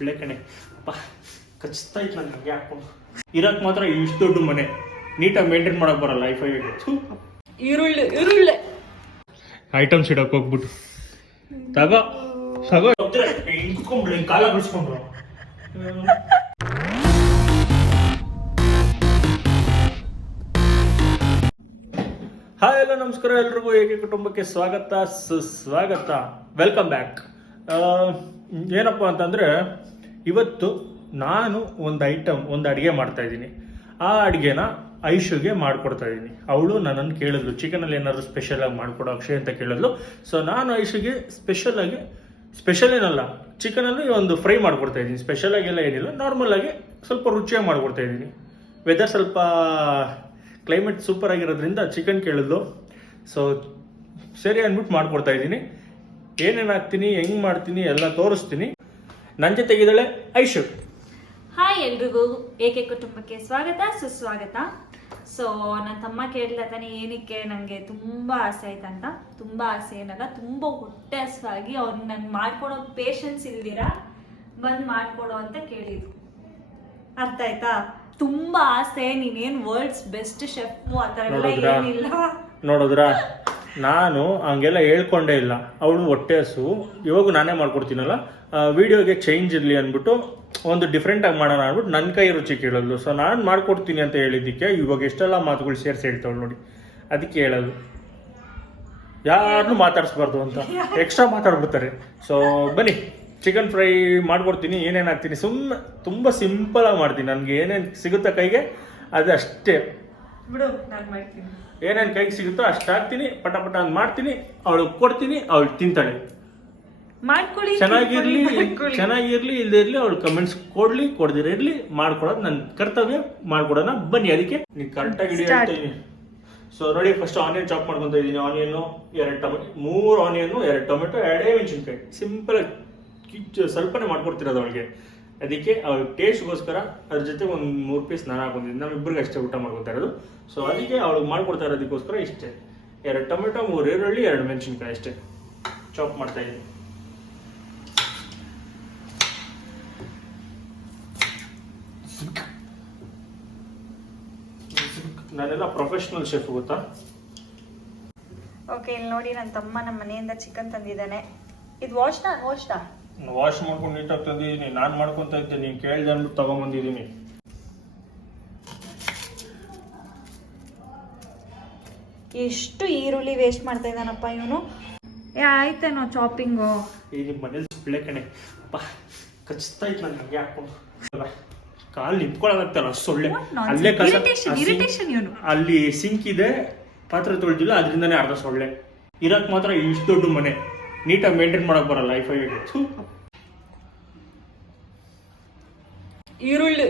ಬಿಳೆ ಕಣೆ ಅಪ್ಪ ಕಚ್ತಾ ಇತ್ತು ನನಗೆ ಹಾಕೊಂಡು ಇರಕ್ಕೆ ಮಾತ್ರ ಇಷ್ಟು ದೊಡ್ಡ ಮನೆ ನೀಟಾಗಿ ಮೇಂಟೈನ್ ಮಾಡಕ್ಕೆ ಬರಲ್ಲ ಐಫೈಗೆ ಈರುಳ್ಳಿ ಐಟಮ್ಸ್ ಇಡಕ್ಕೆ ಹೋಗ್ಬಿಟ್ಟು ತಗೋ ಹಿಂಡ್ಕೊಂಡ್ಬಿಡಿ ಕಾಲ ಬಿಡಿಸ್ಕೊಂಡ್ರು. ಹಾಯ್ ಎಲ್ಲ ನಮಸ್ಕಾರ ಎಲ್ರಿಗೂ ಏಕೆ ಕುಟುಂಬಕ್ಕೆ ಸ್ವಾಗತ ಸುಸ್ವಾಗತ, ವೆಲ್ಕಮ್ ಬ್ಯಾಕ್. ಏನಪ್ಪ ಅಂತಂದರೆ ಇವತ್ತು ನಾನು ಒಂದು ಅಡುಗೆ ಮಾಡ್ತಾ ಇದ್ದೀನಿ. ಆ ಅಡುಗೆನ ಐಶುಗೆ ಮಾಡಿಕೊಡ್ತಾ ಇದ್ದೀನಿ. ಅವಳು ನನ್ನನ್ನು ಕೇಳಿದ್ಲು ಚಿಕನಲ್ಲಿ ಏನಾದ್ರು ಸ್ಪೆಷಲಾಗಿ ಮಾಡಿಕೊಡೋ ಅಕ್ಷಯ್ ಅಂತ ಕೇಳಿದ್ಲು. ಸೊ ನಾನು ಐಶುಗೆ ಸ್ಪೆಷಲ್ ಏನಲ್ಲ, ಚಿಕನಲ್ಲಿ ಒಂದು ಫ್ರೈ ಮಾಡಿಕೊಡ್ತಾ ಇದ್ದೀನಿ. ಸ್ಪೆಷಲಾಗೆಲ್ಲ ಏನಿಲ್ಲ, ನಾರ್ಮಲಾಗಿ ಸ್ವಲ್ಪ ರುಚಿಯಾಗಿ ಮಾಡಿಕೊಡ್ತಾ ಇದ್ದೀನಿ. ವೆದರ್ ಸ್ವಲ್ಪ ಕ್ಲೈಮೇಟ್ ಸೂಪರ್ ಆಗಿರೋದ್ರಿಂದ ಚಿಕನ್ ಕೇಳಿದ್ಲು. ಸೊ ಸರಿ ಅಂದ್ಬಿಟ್ಟು ಮಾಡ್ಕೊಡ್ತಾ ಇದ್ದೀನಿ. ಏನೇನು ಹಾಕ್ತೀನಿ, ಹೆಂಗೆ ಮಾಡ್ತೀನಿ ಎಲ್ಲ ತೋರಿಸ್ತೀನಿ. ನನ್ನ ಜೊತೆಗಿದ್ದಾಳೆ ಐಶು. ಹಾಯ್ ಎಲ್ರಿಗೂ ಏಕೆ ಕುಟುಂಬಕ್ಕೆ ಸ್ವಾಗತ ಸುಸ್ವಾಗತ. ಸೊ ನನ್ನ ತಮ್ಮ ಕೇಳಿದ ತಾನೆ ಏನಕ್ಕೆ ನನಗೆ ತುಂಬ ಆಸೆ ಆಯ್ತಂತ. ತುಂಬ ಆಸೆ ಏನಲ್ಲ, ತುಂಬ ಹೊಟ್ಟೆ ಹಸುವಾಗಿ ಅವ್ರು ನಾನು ಮಾಡ್ಕೊಡೋ ಪೇಷನ್ಸ್ ಇಲ್ದಿರ ಬಂದು ಮಾಡ್ಕೊಡೋ ಅಂತ ಕೇಳಿದ್ರು. ಅರ್ಥ ಆಯ್ತಾ? ತುಂಬಾ ಆಸೆ. ನೀನೇನು ವರ್ಲ್ಡ್ಸ್ ಬೆಸ್ಟ್ ಶೆಫ್ ಆ ಥರ ಎಲ್ಲ ಏನಿಲ್ಲ. ನೋಡಿದ್ರಾ, ನಾನು ಹಂಗೆಲ್ಲ ಹೇಳ್ಕೊಂಡೇ ಇಲ್ಲ. ಅವಳು ಹೊಟ್ಟೆ ಹಸು, ಇವಾಗೂ ನಾನೇ ಮಾಡ್ಕೊಡ್ತೀನಲ್ಲ, ವಿಡಿಯೋಗೆ ಚೇಂಜ್ ಇರಲಿ ಅಂದ್ಬಿಟ್ಟು ಒಂದು ಡಿಫ್ರೆಂಟಾಗಿ ಮಾಡೋಣ ಅಂದ್ಬಿಟ್ಟು ನನ್ನ ಕೈ ರುಚಿ ಕೇಳೋದು. ಸೊ ನಾನು ಮಾಡ್ಕೊಡ್ತೀನಿ ಅಂತ ಹೇಳಿದ್ದಕ್ಕೆ ಇವಾಗ ಎಷ್ಟೆಲ್ಲ ಮಾತುಗಳು ಸೇರಿಸಿ ಹೇಳ್ತಾವಳು ನೋಡಿ. ಅದಕ್ಕೆ ಹೇಳೋದು, ಯಾರನ್ನೂ ಮಾತಾಡಿಸ್ಬಾರ್ದು ಅಂತ ಎಕ್ಸ್ಟ್ರಾ ಮಾತಾಡ್ಬಿಡ್ತಾರೆ. ಸೊ ಬನ್ನಿ, ಚಿಕನ್ ಫ್ರೈ ಮಾಡ್ಕೊಡ್ತೀನಿ. ಏನೇನು ಹಾಕ್ತೀನಿ ತುಂಬ ಸಿಂಪಲಾಗಿ ಮಾಡ್ತೀನಿ. ನನಗೆ ಏನೇನು ಸಿಗುತ್ತಾ ಕೈಗೆ ಅದು ಅಷ್ಟೇ ಬಿಡು, ನಾನು ಮಾಡ್ತೀನಿ. ಏನೇನು ಕೈಗೆ ಸಿಗುತ್ತೋ ಅಷ್ಟು ಹಾಕ್ತೀನಿ, ಪಟ ಅಂತ ಮಾಡ್ತೀನಿ, ಅವಳು ಕೊಡ್ತೀನಿ, ಅವಳು ತಿಂತಾಳೆ. ಮಾಡ್ಕೊಳ್ಳಿ, ಚೆನ್ನಾಗಿರ್ಲಿ ಇಲ್ಲದೆ ಇರಲಿ ಅವಳು ಕಮೆಂಟ್ಸ್ ಕೊಡದಿರ ಇರಲಿ, ಮಾಡ್ಕೊಡೋದು ನನ್ನ ಕರ್ತವ್ಯ. ಮಾಡ್ಕೊಡೋಣ ಬನ್ನಿ. ಅದಕ್ಕೆ ನೀವು ಕರೆಕ್ಟಾಗಿ ಹಿಡಿಯುತ್ತೀನಿ. ಸೊ ನೋಡಿ, ಫಸ್ಟ್ ಆನಿಯನ್ ಚಾಪ್ ಮಾಡ್ಕೊತಾ ಇದ್ದೀನಿ. ಆನಿಯನ್ನು 2 ಟೊಮೆಟೊ, 3 ಆನಿಯನ್ನು, 2 ಟೊಮೆಟೊ, 2 ಮೆಣಸಿನ್ಕಾಯಿ. ಸಿಂಪಲ್ ಸ್ವಲ್ಪನೇ ಮಾಡ್ಕೊಡ್ತಿರೋದು ಅವಳಿಗೆ. ಅದಕ್ಕೆ ಅವಳ ಟೇಸ್ಟ್ಗೋಸ್ಕರ ಅದ್ರ ಜೊತೆ ಒಂದು 3 ಪೀಸ್ ನಾನು ಹಾಕೊಂಡಿದ್ದೀನಿ. ನಮ್ಮಿಬ್ಬರಿಗೆ ಅಷ್ಟೇ ಊಟ ಮಾಡ್ಕೊತಾ ಇರೋದು. ಸೊ ಅದಕ್ಕೆ ಅವಳಿಗೆ ಮಾಡ್ಕೊಡ್ತಾ ಇರೋದಕ್ಕೋಸ್ಕರ ಇಷ್ಟೇ. 2 ಟೊಮೆಟೊ, 3 ಈರುಳ್ಳಿ, 2 ಮೆಣಸಿನ್ಕಾಯಿ ಅಷ್ಟೇ ಚಾಪ್ ಮಾಡ್ತಾ ಇದ್ದೀನಿ. ನಾನೆಲ್ಲ ಪ್ರೊಫೆಷನಲ್ ಶೆಫ್, ಗೊತ್ತಾ? ಓಕೆ, ಇಲ್ಲಿ ನೋಡಿ, ನನ್ನ ತಮ್ಮ ನಮ್ಮ ಮನೆಯಿಂದ ಚಿಕನ್ ತಂದಿದ್ದಾನೆ. ಇದು ವಾಶ್ ಮಾಡ್ಕೊಂಡು ನೀಟಾಗಿ ತಂದಿದ್ದೀನಿ. ನಾನು ಮಾಡ್ಕೊಂತ ಇದ್ದೆ, ನೀನು ಕೇಳಿದೆ ಅಂದ್ಬಿಟ್ಟು ತಗೊಂಬಂದಿದ್ದೀನಿ. ಎಷ್ಟು ಈರುಳ್ಳಿ ವೇಸ್ಟ್ ಮಾಡ್ತಾ ಇದ್ದಾನಪ್ಪ ಇವನು. ಆಯ್ತೇನೋ ಚಾಪಿಂಗು. ಈ ನಿಮ್ಮ ಮನೇಲಿ ಬಿಳೆ ಕಣೆ ಅಪ್ಪ ಕಚ್ತಾ ಇತ್ತು ನನಗೆ ಹಾಕೊಂಡು. ಕಾಲು ನಿಂತ್ಕೊಳ್ಳೋದಾಗ್ತಲ್ಲ ಸೊಳ್ಳೆ. ಅಲ್ಲೇ ಅಲ್ಲಿ ಸಿಂಕ್ ಇದೆ, ಪಾತ್ರೆ ತೊಳೆದಿಲ್ಲ, ಅದರಿಂದನೇ ಅರ್ಧ ಸೊಳ್ಳೆ. ಇರಕ್ಕೆ ಮಾತ್ರ ಇಷ್ಟು ದೊಡ್ಡ ಮನೆ ನೀಟಾಗಿ ಮೇಂಟೈನ್ ಮಾಡಕ್ ಬರಲ್ಲ ಐಫೈಗೆ. ಈರುಳ್ಳಿ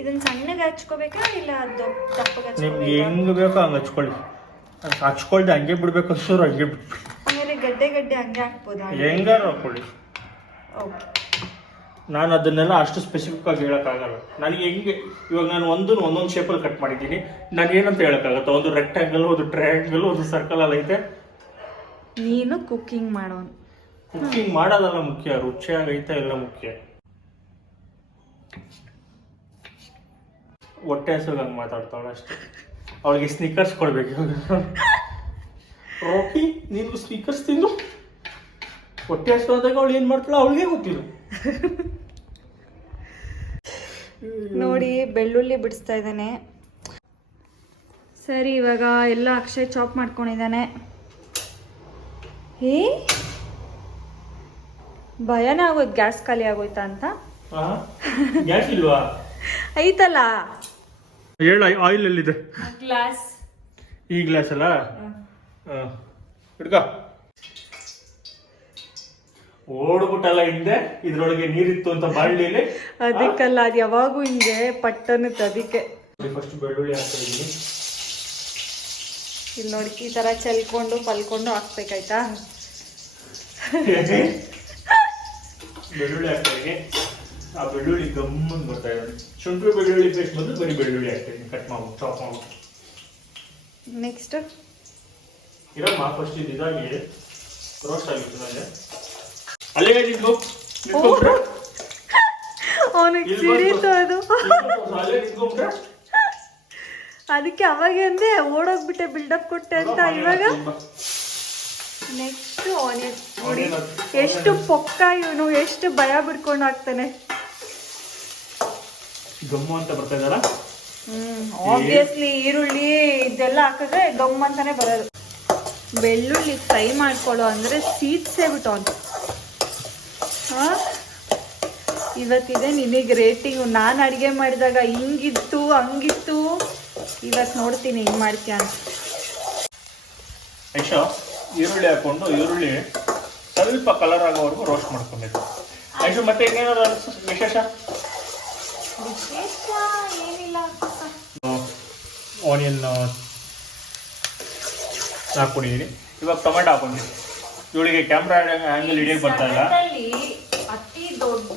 ಇದನ್ನ ಸಣ್ಣಗೆ ಹಚ್ಕೋಬೇಕಾ ಇಲ್ಲ ಅದು ದಪ್ಪಗೆ? ನಿಮ್ಗೆ ಹೆಂಗ್ ಬೇಕೋ ಹಂಗೆ ಹಚ್ಕೊಳ್ದೆ ಹಂಗೆ ಬಿಡ್ಬೇಕು ಅನ್ಸೋರು ಹಂಗೆ ಬಿಟ್ಬಿಡಿ. ಆಮೇಲೆ ಗಡ್ಡೆ ಹಂಗೆ ಹಾಕ್ಬೋದಾ? ಹೆಂಗಾರು ಹಾಕೊಳ್ಳಿ. ನಾನು ಅದನ್ನೆಲ್ಲ ಅಷ್ಟು ಸ್ಪೆಸಿಫಿಕ್ ಆಗಿ ಹೇಳೋಕ್ಕಾಗಲ್ಲ. ನನಗೆ ಹೆಂಗೆ ಇವಾಗ ನಾನು ಒಂದೊಂದು ಶೇಪಲ್ಲಿ ಕಟ್ ಮಾಡಿದ್ದೀನಿ. ನಾನು ಏನಂತ ಹೇಳೋಕ್ಕಾಗತ್ತೆ? ಒಂದು ರೆಕ್ಟ್ಯಾಂಗಲ್, ಒಂದು ಟ್ರಯಾಂಗಲ್, ಒಂದು ಸರ್ಕಲ್ ಅಲ್ಲಿ ಐತೆ. ನೀನು ಕುಕ್ಕಿಂಗ್ ಮಾಡೋನು. ಕುಕ್ಕಿಂಗ್ ಮಾಡೋದಲ್ಲ ಮುಖ್ಯ, ರುಚಿಯಾಗೈತೆ ಎಲ್ಲ ಮುಖ್ಯ. ಹೊಟ್ಟೆ ಹಸುಗೆ ಹಂಗೆ ಮಾತಾಡ್ತಾವಳ ಅಷ್ಟೇ. ಅವಳಿಗೆ ಸ್ನಿಕರ್ಸ್ ಕೊಡ್ಬೇಕು. ರೋಕಿ, ನೀನು ಸ್ನಿಕರ್ಸ್ ತಿಂದು ಹೊಟ್ಟೆ ಹಸು ಆದಾಗ ಅವಳು ಏನು ಮಾಡ್ತಾಳ ಅವಳಿಗೆ ಗೊತ್ತಿಲ್ಲ. ನೋಡಿ, ಬೆಳ್ಳುಳ್ಳಿ ಬಿಡಿಸ್ತಾ ಇದ್ದಾನೆ. ಸರಿ, ಇವಾಗ ಎಲ್ಲ ಅಕ್ಷಯ್ ಚಾಪ್ ಮಾಡ್ಕೊಂಡಿದ್ದಾನೆ. ಭಯನೇ ಆಗೋಯ್ತು, ಗ್ಯಾಸ್ ಖಾಲಿ ಆಗೋಯ್ತಾ ಅಂತ. ಗ್ಯಾಸ್ ಇಲ್ವಾ? ಐತಲ್ಲ, ಹೇಳ. ಆಯಿಲ್ ಎಲ್ಲಿದೆ? ಗ್ಲಾಸ್. ಈ ಗ್ಲಾಸ್ ಅಲ್ಲ, ಹಿಡ್ಕ. ಓಡ್ಬಿಟ್ಟಲ್ಲ ಹಿಂದೆ, ಇದ್ರೊಳಗೆ ನೀರಿತ್ತು ಅಂತ ಬಾಳ್ಲಿಲಿ. ಅದಕ್ಕಲ್ಲ, ಅದು ಯಾವಾಗೂ ಹಿಂಗೆ ಪಟ್ಟನ್ನುತ್ತೆ, ಅದಕ್ಕೆ. ಫಸ್ಟ್ ಬೆಳ್ಳುಳ್ಳಿ ಹಾಕ್ತಾ ಇದ್ದೀನಿ. ಇಲ್ಲಿ ನೋಡಿ, ಈ ತರ ಚೆಲ್ಕೊಂಡು ಪಲ್ಕೊಂಡು ಹಾಕ್ಬೇಕಾಯ್ತಾ? ಬೆಳ್ಳುಳ್ಳಿ ಹಾಕ್ತಾ ಇದೀನಿ. ಆ ಬೆಳ್ಳುಳ್ಳಿ ಗಮ್ಮನ್ ಬರ್ತಾ ಇದೆ. ಶುಂಠಿ ಬೆಳ್ಳುಳ್ಳಿ ಪೇಸ್ಟ್ ಬಂದು ಬರೀ ಬೆಳ್ಳುಳ್ಳಿ ಹಾಕ್ತಾ ಇದೀನಿ, ಕಟ್ ಮಾಡ್ಬೋದು, ಚಾಪ್ ಮಾಡ್ಬೋದು. ನೆಕ್ಸ್ಟ್ ಇರಮ್ಮ, ಫಸ್ಟ್ ಇದಾಗಿ ರೋಸ್ಟ್ ಆಗಿತ್ತು ನನಗೆ. ಅಲ್ಲೇ ನಿಂತ್ಕೊಂಡ್ರೆ ಅವನಿಗೆ ಸಿಡಿತು ಅದು. ಅಲ್ಲೇ ನಿಂತ್ಕೊಂಡ್ರೆ ಅದಕ್ಕೆ ಅವಾಗ ಅಂದೆ ಓಡೋಗ್ಬಿಟ್ಟೆ ಬಿಲ್ಡಪ್ ಕೊಟ್ಟೆ ಅಂತ. ಇವಾಗ ನೆಕ್ಸ್ಟ್ ಆನಿಯನ್ ನೋಡಿ ಎಷ್ಟು ಪೊಕ್ಕ ಇವನು, ಎಷ್ಟು ಭಯ ಬಿಡ್ಕೊಂಡು ಹಾಕ್ತಾನೆ. ಗಮ್ಮು ಅಂತ ಬರ್ತಾ ಇದ್ದಾರ. ಆಬ್ವಿಯಸ್ಲಿ ಈರುಳ್ಳಿ ಇದೆಲ್ಲ ಹಾಕಿದ್ರೆ ಗಮ್ ಅಂತಾನೆ ಬರೋದು. ಬೆಳ್ಳುಳ್ಳಿ ಫ್ರೈ ಮಾಡ್ಕೊಳ್ಳೋ ಅಂದ್ರೆ ಸೀಡ್ಸೇ ಬಿಟ್ಟು ಅವನು. ಇವತ್ತಿದೆ ನಿನಗೆ ರೇಟಿಂಗ್. ನಾನು ಅಡುಗೆ ಮಾಡಿದಾಗ ಹಿಂಗಿತ್ತು ಹಂಗಿತ್ತು, ಇವತ್ತು ನೋಡ್ತೀನಿ ಹಿಂಗೆ ಮಾಡ್ತೀಯ ಅಂತ. ಐಶೋ ಈರುಳ್ಳಿ ಹಾಕೊಂಡು ಈರುಳ್ಳಿ ಸ್ವಲ್ಪ ಕಲರ್ ಆಗೋವರೆಗೂ ರೋಸ್ಟ್ ಮಾಡ್ಕೊಬೇಕು. ಐಶೋ ಮತ್ತೆ ಇನ್ನೇನಾದ್ರು ವಿಶೇಷ? ವಿಶೇಷ ಏನಿಲ್ಲ. ಆನಿಯನ್ ಹಾಕೊಂಡಿದ್ದೀನಿ. ಇವಾಗ ಟೊಮೆಟೊ ಹಾಕೊಂಡಿ. ಇವಳಿಗೆ ಕ್ಯಾಮ್ರಾ ಆಂಗಲ್ ಹಿಡಿಯಕ್ಕೆ ಬರ್ತಾ ಇಲ್ಲ. ಅತಿ ದೊಡ್ಡ